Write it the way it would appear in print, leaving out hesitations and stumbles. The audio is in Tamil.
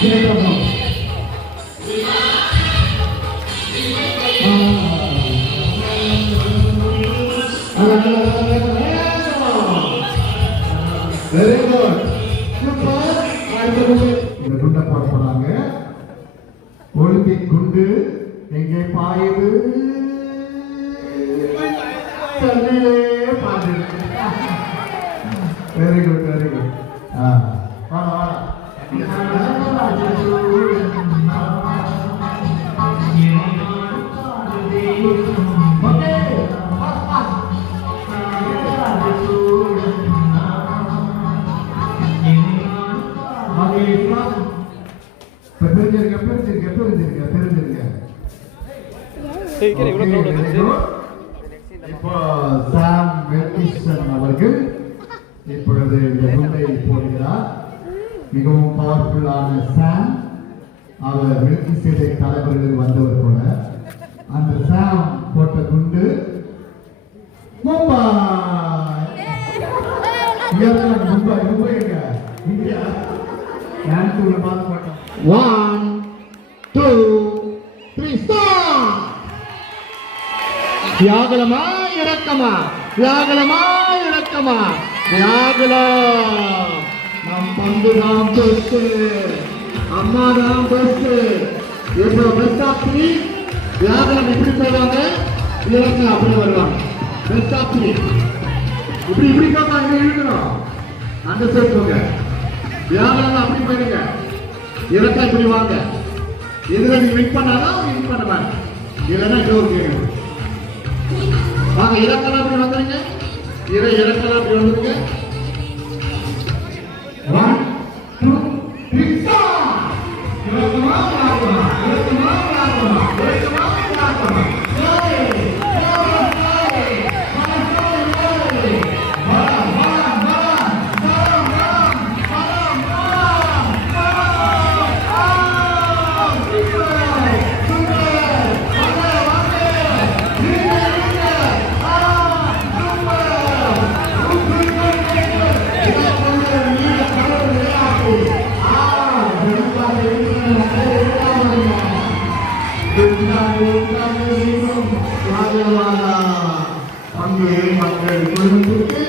வெரி குட் இந்த குண்டை போட போறாங்க. ஒலிம்பிக் குண்டு எங்கே பாயுது? தண்ணியிலே பாயுது. Very good very good. வாடா இப்போ சாம் மெர்கிசன் அவர்கள் இப்பொழுது இந்த குண்டை போடுகிறார். மிகவும் பவர்ஃபுல்லான சாம். அவர் மெர்கிசேடேக் தலைவர்கள் வந்தவர் போல. அந்த சாம் போட்ட குண்டு மும்பை. மும்பை மும்பை இந்தியா. 1 2 3 ஸ்டார்ட். தியாகலமா இறக்கமா, தியாகலமா இறக்கமா, தியாகலம். நம் பந்து தான் பெஸ்ட், அம்மா தான் பெஸ்ட். இப்போ பெஸ்ட் ஆஃப் 3. தியாகலம் இப்படி போவாங்க, இறக்கம் அப்படி வருவாங்க. பெஸ்ட் ஆஃப் 3 இப்படி இப்படி போங்க, இங்க இழுக்கணும். அந்த சைடு போங்க. தியாகலம் அப்படி போயிடுங்க, இறக்கம் இப்படி வாங்க. இதுல நீங்க வின் பண்ணாதான் வின் பண்ணுவாங்க, இல்லைன்னா டோர் கேட்கணும். வாங்க, இறக்கலாம் அப்படி வந்துருங்க. இறக்கலாம் அப்படி வந்துருங்க. 1 2 3 ஸ்டார்ட். இறக்கமா இறக்கமா இறக்கமா இறக்கமா இறக்கமா இறக்கமா. மக்கள் குடும்பத்திற்கு